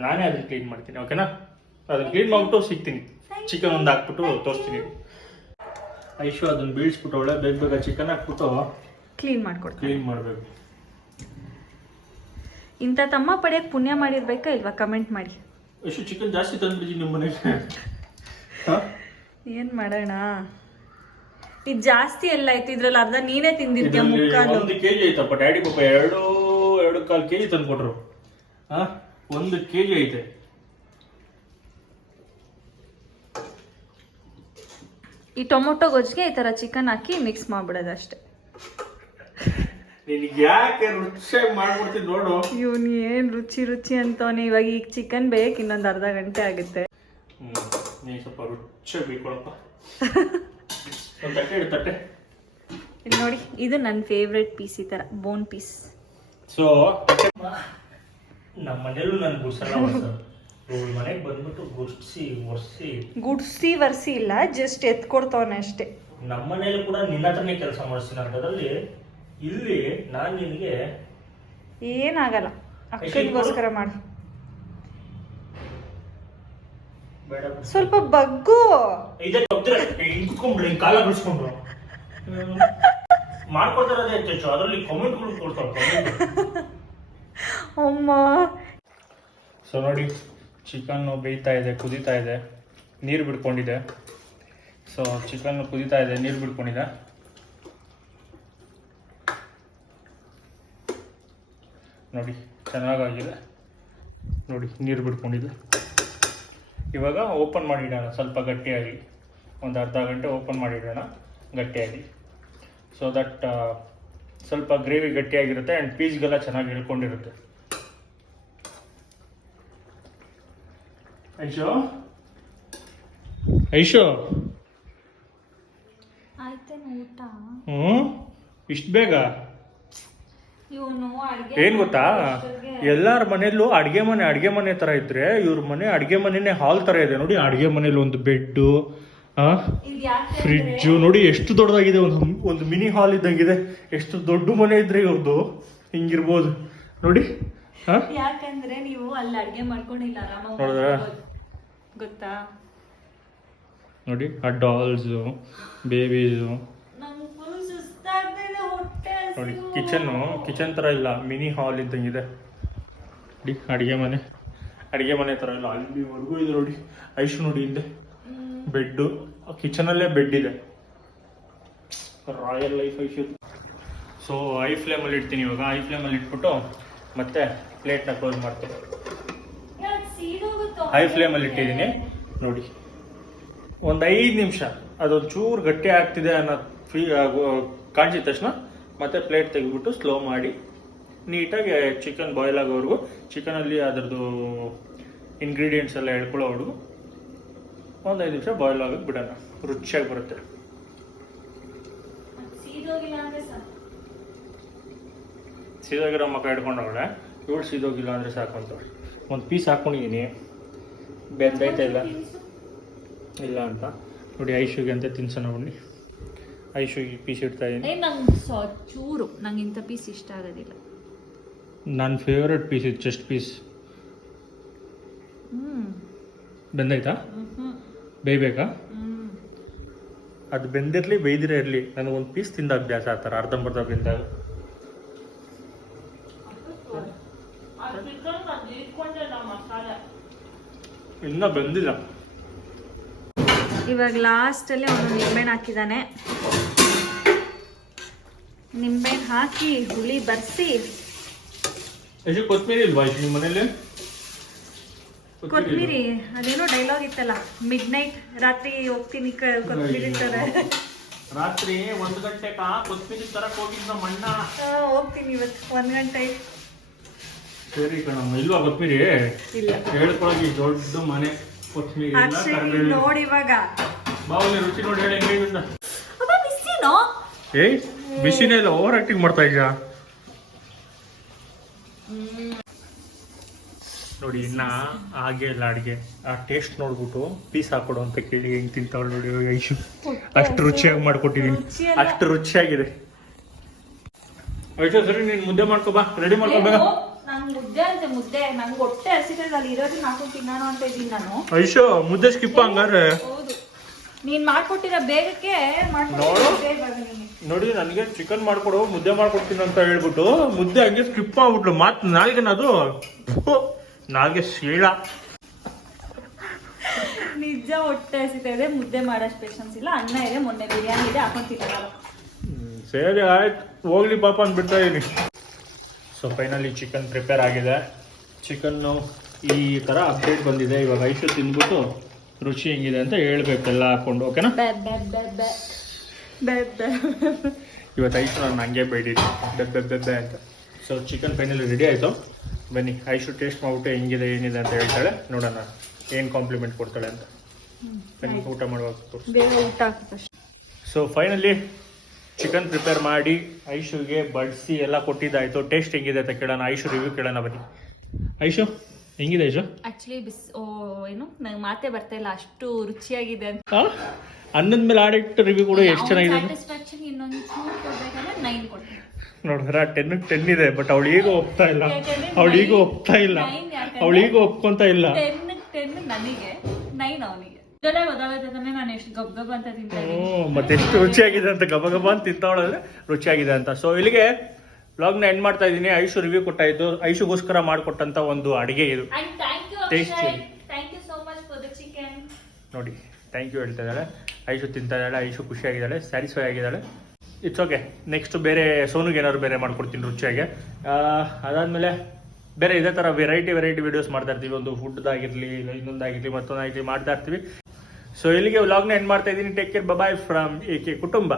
ನಾನೇ ಅದನ್ನ ಕ್ಲೀನ್ ಮಾಡ್ತೀನಿ. ಓಕೆನಾ? ಅದನ್ನ ಕ್ಲೀನ್ ಮಾಡ್ಬಿಟ್ಟು ಸಿಗ್ತೀನಿ. ಚಿಕನ್ ಒಂದು ಹಾಕ್ಬಿಟ್ಟು ತೋರಿಸ್ತೀನಿ. ಐಶು ಅದನ್ನ ಬೀಳ್ಸ್ಬಿಟ್ಟು ಒಳ್ಳೆ ಬೇಗ ಚಿಕನ್ ಹಾಕ್ಬಿಟ್ಟು ಕ್ಲೀನ್ ಮಾಡ್ಬೇಕು. ಇಂಥ ತಮ್ಮ ಪಡೆಯಕ್ಕೆ ಪುಣ್ಯ ಮಾಡಿರ್ಬೇಕಾ ಇಲ್ವಾ? ಕಮೆಂಟ್ ಮಾಡಿ. ಐಶು ಚಿಕನ್ ಜಾಸ್ತಿ ತಂದ್ಬಿಡಿ ನಿಮ್ಮ ಮನೆಗೆ. ಏನ್ ಮಾಡೋಣ, ಇದು ಜಾಸ್ತಿ ಎಲ್ಲ ಆಯ್ತು. ಇದ್ರಲ್ಲಿ ಅರ್ಧ ನೀನೇ ತಿಂದಿರ್ತೀಯ. 1 kg ಐತಪ್ಪ. ಡ್ಯಾಡಿ ಪಾಪ 2.25 kg ತಂದ್ಕೊಟ್ರು. 1 kg ಐತೆ. ಈ ಟೊಮೊಟೊ ಗೊಜ್ಜಿಗೆ ಈ ತರ ಚಿಕನ್ ಹಾಕಿ ಮಿಕ್ಸ್ ಮಾಡ್ಬಿಡೋದು ಅಷ್ಟೇ. ನಿನಗೆ ಯಾಕೆ ರುಚಿಯಾಗಿ ಮಾಡ್ಬಿಡ್ತೀನಿ ನೋಡು. ಇವನು ಏನ್ ರುಚಿ ಅಂತವನೇ. ಇವಾಗ ಈಗ ಚಿಕನ್ ಬೇಯಕ್ಕೆ ಇನ್ನೊಂದು ಅರ್ಧ ಗಂಟೆ ಆಗುತ್ತೆ. ನೀನು ಸ್ವಲ್ಪ ರುಚಿಯಾಗಿ ಬೇಕೊಳಪ್ಪ. ಒಂದು ತಟ್ಟೆ ಇಲ್ಲಿ ನೋಡಿ, ಇದು ನನ್ನ ಫೇವ್ರೆಟ್ ಪೀಸ್, ಈ ತರ ಬೋನ್ ಪೀಸ್. ಸೊ ನಮ್ಮ ಮನೇಲೂ ನಾನು ಗುಡ್ಸಲ್ಲ. ಮನೆಗೆ ಬಂದ್ಬಿಟ್ಟು ಗುಡ್ಸಿ ವರ್ಸಿ ಇಲ್ಲ, ಜಸ್ಟ್ ಎತ್ಕೊಡ್ತವನೆ ಅಷ್ಟೇ. ನಮ್ಮ ಮನೇಲಿ ಕೂಡ ನಿನ್ನ ಹತ್ರನೇ ಕೆಲಸ ಮಾಡಿಸ್ತೀನಿ ಅಂತದ್ರಲ್ಲಿ ಇಲ್ಲಿ ನಾನು ನಿನಗೆ ಏನಾಗಲ್ಲ. ಅಕ್ಕನಿಗೋಸ್ಕರ ಮಾಡು. ಸ್ವಲ್ಪ ಬಗ್ಗು. ಕಾಲ ಬಿಡಿಸ್ಕೊಂಡ್ರು ಮಾಡ್ಕೊಡ್ತಾರದೇ ಹೆಚ್ಚು. ಅದರಲ್ಲಿ ಕಾಮೆಂಟ್ಗಳು ಕೊಡ್ತಾರೆ. ಅಮ್ಮ. ಸೊ ನೋಡಿ ಚಿಕನ್ನು ಬೇಯ್ತಾ ಇದೆ, ಕುದೀತಾ ಇದೆ, ನೀರು ಬಿಡ್ಕೊಂಡಿದೆ. ಸೊ ಚಿಕನ್ನು ಕುದೀತಾ ಇದೆ, ನೀರು ಬಿಡ್ಕೊಂಡಿದೆ. ನೋಡಿ ಚೆನ್ನಾಗಾಗಿದೆ, ನೋಡಿ ನೀರು ಬಿಡ್ಕೊಂಡಿದೆ. ಇವಾಗ ಓಪನ್ ಮಾಡಿಡೋಣ, ಸ್ವಲ್ಪ ಗಟ್ಟಿಯಾಗಿ ಒಂದು ಅರ್ಧ ಗಂಟೆ ಓಪನ್ ಮಾಡಿಡೋಣ ಗಟ್ಟಿಯಾಗಿ. ಸೊ ದಟ್ ಸ್ವಲ್ಪ ಗ್ರೇವಿ ಗಟ್ಟಿಯಾಗಿರುತ್ತೆ ಆ್ಯಂಡ್ ಪೀಸ್ಗೆಲ್ಲ ಚೆನ್ನಾಗಿ ಇಳ್ಕೊಂಡಿರುತ್ತೆ. ಐಶೋ ಐಶೋ ಆಯ್ತೇನು ಊಟ? ಇಷ್ಟು ಬೇಗ? ಇವನು ಅಡ್ಗೆ ಏನ್ ಗೊತ್ತಾ, ಎಲ್ಲಾರ ಮನೆಯಲ್ಲೂ ಅಡ್ಗೆ ಮನೆ ತರ ಇದ್ರೆ ಇವ್ರ ಮನೆ ಅಡ್ಗೆ ಮನೆನೇ ಹಾಲ್ ತರ ಇದೆ. ನೋಡಿ ಅಡ್ಗೆ ಮನೇಲಿ ಒಂದು ಬೆಡ್ಡು, ಫ್ರಿಡ್ಜು ನೋಡಿ ಎಷ್ಟು ದೊಡ್ಡದಾಗಿದೆ. ಒಂದು ಮಿನಿ ಹಾಲ್ ಇದ್ದಂಗಿದೆ. ಎಷ್ಟು ದೊಡ್ಡ ಮನೆ ಇದ್ರೆ ಇವ್ರದ್ದು ಹಿಂಗಿರ್ಬೋದು ನೋಡಿ. ಯಾಕಂದ್ರೆ ನೀವು ಅಲ್ಲಿ ಅಡ್ಗೆ ಮಾಡ್ಕೊಂಡಿಲ್ಲ, ನೋಡಿದ್ರ ಗೊತ್ತಾ? ನೋಡಿ ಆ ಡಾಲ್ಸು, ಬೇಬೀಸು ನೋಡಿ. ಕಿಚನ್ ತರ ಇಲ್ಲ, ಮಿನಿ ಹಾಲ್ ಇದ್ದಂಗಿದೆ. ನೋಡಿ ಅಡಿಗೆ ಮನೆ ತರ ಇಲ್ಲ, ಅಲ್ಲಿವರೆಗೂ ಇದೆ ನೋಡಿ. ಐಶು ನೋಡಿ ಹಿಂದೆ ಬೆಡ್ಡು, ಕಿಚನಲ್ಲೇ ಬೆಡ್ ಇದೆ. Royal life Aishu. So high ಫ್ಲೇಮಲ್ಲಿ ಇಡ್ತೀನಿ ಇವಾಗ. ಹೈ ಫ್ಲೇಮಲ್ಲಿ ಇಟ್ಬಿಟ್ಟು ಮತ್ತೆ ಪ್ಲೇಟ್ನ ಕ್ಲೋಸ್ ಮಾಡ್ತೀನಿ. ಹೈ ಫ್ಲೇಮಲ್ಲಿ ಇಟ್ಟಿದ್ದೀನಿ ನೋಡಿ. ಒಂದು 5 ನಿಮಿಷ ಅದೊಂದು ಚೂರು ಗಟ್ಟಿ ಆಗ್ತಿದೆ ಅನ್ನೋ ಕಾಣಿಸಿದ ತಕ್ಷಣ ಮತ್ತೆ ಪ್ಲೇಟ್ ತೆಗೆದ್ಬಿಟ್ಟು ಸ್ಲೋ ಮಾಡಿ ನೀಟಾಗಿ ಚಿಕನ್ ಬಾಯ್ಲ್ ಆಗೋವರೆಗೂ, ಚಿಕನಲ್ಲಿ ಅದರದ್ದು ಇಂಗ್ರೀಡಿಯೆಂಟ್ಸ್ ಎಲ್ಲ ಎಳ್ಕೊಳ್ಳೋವರೆಗೂ ಒಂದು 5 ನಿಮಿಷ ಬಾಯ್ಲ್ ಆಗೋಕ್ಕೆ ಬಿಡೋಣ. ರುಚಿಯಾಗಿ ಬರುತ್ತೆ. ಸೀದೋಗಿರೋ ಮಕ್ಕ ಹಿಡ್ಕೊಂಡವಳೆ, ಇವಳು ಸೀದೋಗಿಲ್ಲ ಅಂದರೆ ಸಾಕು ಅಂತ ಒಂದು ಪೀಸ್ ಹಾಕೊಂಡಿದ್ದೀನಿ. ಬೆಂದೈತೆ ಇಲ್ಲ ಅಂತ ನೋಡಿ. ಐಶುಗೆ ಅಂತ ತಿನ್ಸೋಣ ಬನ್ನಿ. ಐಶುಗೆ ಪೀಸ್ ಇಡ್ತಾ ಇದ್ದೀನಿ. ಚೂರು ನಂಗೆ ಇಂಥ ಪೀಸ್ ಇಷ್ಟ ಆಗೋದಿಲ್ಲ. ನನ್ನ ಫೇವ್ರೆಟ್ ಪೀಸ್ ಇದು, ಚೆಸ್ಟ್ ಪೀಸ್. ಬೆಂದೈತಾ? ಬೇಯ್ಬೇಕಾ? ಅದು ಬೆಂದಿರಲಿ ಬೇಯ್ದಿರೇ ಇರಲಿ, ನನಗೊಂದು ಪೀಸ್ ತಿಂದ ಅಭ್ಯಾಸ ಆ ಥರ ಅರ್ಧಂಬರ್ಧ ಬೆಂದಾಗ. ಇನ್ನೂ ಬೆಂದಿಲ್ಲ. ಇವಾಗ ಲಾಸ್ಟಲ್ಲಿ ಅವನು ನಿಂಬೆಹಣ್ಣು ಹಾಕಿದ್ದಾನೆ. ನಿಂಬೆಹಣ್ಣು ಹಾಕಿ ಹುಳಿ ಬರ್ಸಿ. ಎಷ್ಟು ಕೊತ್ತಂಬರಿ ಇಲ್ವಾ ನಿಮ್ಮ ಮನೇಲಿ? ಕೊತ್ತಂಬರಿ ಅದೇನೋ ಡೈಲಾಗ್ ಇತ್ತಲ್ಲ, ಮಿಡ್ ನೈಟ್, ರಾತ್ರಿ ಹೋಗ್ತೀನಿ ಕೊತ್ತಂಬರಿ ತರ. ರಾತ್ರಿ 1 ಗಂಟೆಗ ಕೊತ್ತಂಬರಿ ತರಕ್ ಹೋಗಿದ್ದ ಮಣ್ಣ. ಹೋಗ್ತೀನಿ ಇವತ್ತು 1 ಗಂಟೆ. ಸರಿ ಕಣಮ್ಮ. ಇಲ್ವಾ ಕೊತ್ತಂಬರಿ? ಇಲ್ಲ. ಹೇಳ್ಕೊಳಗಿ ದೊಡ್ಡ ಮನೆ ಕೊತ್ತಂಬರಿ ನೋಡಿ ಇವಾಗ ಬಾವಲ್ಲಿ ರುಚಿ ನೋಡಿ ಹೇಳಿ ಹೆಂಗಿದೆ. ಏಯ್ ಬಿಸಿನೇ ಇಲ್ಲ, ಓವರ್ ಆಕ್ಟಿಂಗ್ ಮಾಡ್ತಾ ಈಗ ನೋಡಿ. ಇನ್ನ ಹಾಗೆ ಇಲ್ಲ ಅಡ್ಗೆ, ಆ ಟೇಸ್ಟ್ ನೋಡ್ಬಿಟ್ಟು ಪೀಸ್ ಹಾಕೊಡು ಅಂತ ಕೇಳಿ ಹೆಂಗ್ ತಿಂತಾವಳು ನೋಡಿ ಐಶು. ಅಷ್ಟು ರುಚಿಯಾಗಿ ಮಾಡ್ಕೊಟ್ಟಿದೀನಿ, ಅಷ್ಟು ರುಚಿಯಾಗಿದೆ. ಐಶು ಸರಿ ನೀನ್ ಮುದ್ದೆ ಮಾಡ್ಕೊಬಾ, ರೆಡಿ ಮಾಡ್ಕೊಬೇಕ. ಮುದ್ದೆ ನಂಗೆ ಹೊಟ್ಟೆ ಹಸಿದ್ರೆ ಅಲ್ಲಿ ಇರೋದು ಹಾಕೊಂಡು ತಿನ್ನೋಣ ಅಂತ ಇದ್ದೀನಿ ನಾನು. ಐಶು ಮುದ್ದೆ ಸ್ಕಿಪ್ ಹಂಗಾರೆ. ಹೌದು, ನೀನ್ ಮಾಡ್ಕೊಟ್ಟಿರೋ ಬೇಗಕ್ಕೆ ನೋಡಿ. ನನಗೆ ಚಿಕನ್ ಮಾಡ್ಕೊಡು, ಮುದ್ದೆ ಮಾಡ್ಕೊಡ್ತೀನಿ ಅಂತ ಹೇಳ್ಬಿಟ್ಟು ಮುದ್ದೆ ಹಂಗೆ ಸ್ಕಿಪ್ ಆಗ್ಬಿಟ್ಲು. ಮಾತು ನಾಲ್ಗೆನದು ನಾಲ್ಗೆ ಶೀಳ. ನಿಜ ಹೊಟ್ಟೆ ಹಸಿತಾ ಇದೆ, ಮುದ್ದೆ ಮಾಡೋಷ್ಟು ಪೇಷನ್ಸ್ ಇಲ್ಲ. ಅನ್ನ ಇದೆ, ಮೊನ್ನೆ ಬಿರಿಯಾನಿ ಇದೆ, ಹಾಕೊಂಡು ತಿನ್ನಲ್ಲ. ಸರಿ ಆಯ್ತು, ಹೋಗ್ಲಿ ಪಾಪ ಅಂದ್ಬಿಡ್ತಾ ಇದೀನಿ. ಸೊ ಫೈನಲಿ ಚಿಕನ್ ಪ್ರಿಪೇರ್ ಆಗಿದೆ. ಚಿಕನ್ನು ಈ ಥರ ಅಪ್ಡೇಟ್ ಬಂದಿದೆ. ಇವಾಗ ಐಶು ತಿಂದ್ಬಿಟ್ಟು ರುಚಿ ಹೆಂಗಿದೆ ಅಂತ ಹೇಳ್ಬೇಕು ಎಲ್ಲ ಹಾಕೊಂಡು. ಓಕೆನಾ? ಇವತ್ತು ಐಶು ನಾನು ಹಂಗೆ ಬೇಡಿದ್ದೆ ಬೆಬ್ಬೆ ಅಂತ. ಸೊ ಚಿಕನ್ ಫೈನಲಿ ರೆಡಿ ಆಯಿತು. ಬನ್ನಿ ಐಶು ಟೇಸ್ಟ್ ಮಾಡ್ಬಿಟ್ಟು ಹೆಂಗಿದೆ ಏನಿದೆ ಅಂತ ಹೇಳ್ತಾಳೆ, ನೋಡೋಣ ಏನು ಕಾಂಪ್ಲಿಮೆಂಟ್ ಕೊಡ್ತಾಳೆ ಅಂತ. ಬನ್ನಿ ಊಟ ಮಾಡುವಾಗ. ಸೊ ಫೈನಲಿ ಚಿಕನ್ ಪ್ರಿಪೇರ್ ಮಾಡಿ ಐಶುಗೆ ಬಡಿಸಿ ಎಲ್ಲ ಕೊಟ್ಟಿದ್ದಾಯ್ತು. ಟೇಸ್ಟ್ ಹೆಂಗಿದೆ ಅಂತ ಕೇಳೋಣ, ಐಶು ರಿವ್ಯೂ ಕೇಳೋಣ ಬನ್ನಿ. ಐಶು ಹೆಂಗಿದೆ ಐಶು? ಆಕ್ಚುಲಿ ಏನು ನಂಗೆ ಮಾತೇ ಬರ್ತಾ ಇಲ್ಲ, ಅಷ್ಟು ರುಚಿಯಾಗಿದೆ ಅಂತ. ಅನ್ನದ ಮೇಲೆ ಆಡಿಟ್ಟು ರಿವ್ಯೂ ಕೂಡ ಎಷ್ಟು ಚೆನ್ನಾಗಿದೆ. ಸ್ಯಾಟಿಸ್ಫ್ಯಾಕ್ಷನ್ ಇನ್ನೊಂದು ಚೂರು ಕೊಡ್ಬೇಕಂದ್ರೆ 9 ಕೊಡ್ತೀನಿ. ನೋಡಿದ್ರ 10 ಇದೆ, ಬಟ್ ಅವಳು ಈಗ ಒಪ್ತಾ ಇಲ್ಲ. ಅವಳೀಗ ಒಪ್ಕೊಂತ ಇಲ್ಲ. 10 ನನಗೆ, 9 ಅವನಿಗೆ. ಗೊತ್ತಾಗುತ್ತೆ ನಾನು ಎಷ್ಟು ಗಬ್ ಅಂತ ತಿಂತೀನಿ. ಮತ್ತೆ ಎಷ್ಟು ರುಚಿಯಾಗಿದೆ ಅಂತ ಗಬ ಅಂತ ತಿಂತಾವಳಂದ್ರೆ ರುಚಿಯಾಗಿದೆ ಅಂತ. ಸೊ ಇಲ್ಲಿಗೆ ವ್ಲಾಗ್ನ ಎಂಡ್ ಮಾಡ್ತಾ ಇದ್ದೀನಿ. ಐಶು ರಿವ್ಯೂ ಕೊಟ್ಟಾಯ್ತು. ಐಶುಗೋಸ್ಕರ ಮಾಡಿಕೊಟ್ಟಂತ ಒಂದು ಅಡಿಗೆ ಇದು. ಟೇಸ್ಟ್ ನೋಡಿ ಥ್ಯಾಂಕ್ ಯು ಹೇಳ್ತಾ ಇದ್ದಾಳೆ. ಐಶು ತಿಂತಾ ಇದ್ದಾಳೆ, ಐಶು ಖುಷಿಯಾಗಿದ್ದಾಳೆ, ಸ್ಯಾಟಿಸ್ಫೈ ಆಗಿದ್ದಾಳೆ. It's okay. ನೆಕ್ಸ್ಟ್ ಬೇರೆ ಸೋನುಗೆ ಏನಾದ್ರು ಬೇರೆ ಮಾಡ್ಕೊಡ್ತೀನಿ ರುಚಿಯಾಗಿ. ಅದಾದಮೇಲೆ ಬೇರೆ ಇದೇ ಥರ ವೆರೈಟಿ ವೀಡಿಯೋಸ್ ಮಾಡ್ತಾ ಇರ್ತೀವಿ. ಒಂದು ಫುಡ್ದಾಗಿರಲಿ, ಇಲ್ಲ ಇನ್ನೊಂದಾಗಿರಲಿ, ಮತ್ತೊಂದಾಗಿರಲಿ ಮಾಡ್ತಾ ಇರ್ತೀವಿ. ಸೊ ಇಲ್ಲಿಗೆ ವ್ಲಾಗ್ನ ಎಂಡ್ ಮಾಡ್ತಾ ಇದ್ದೀನಿ. Take care, bye from AK ಕುಟುಂಬ.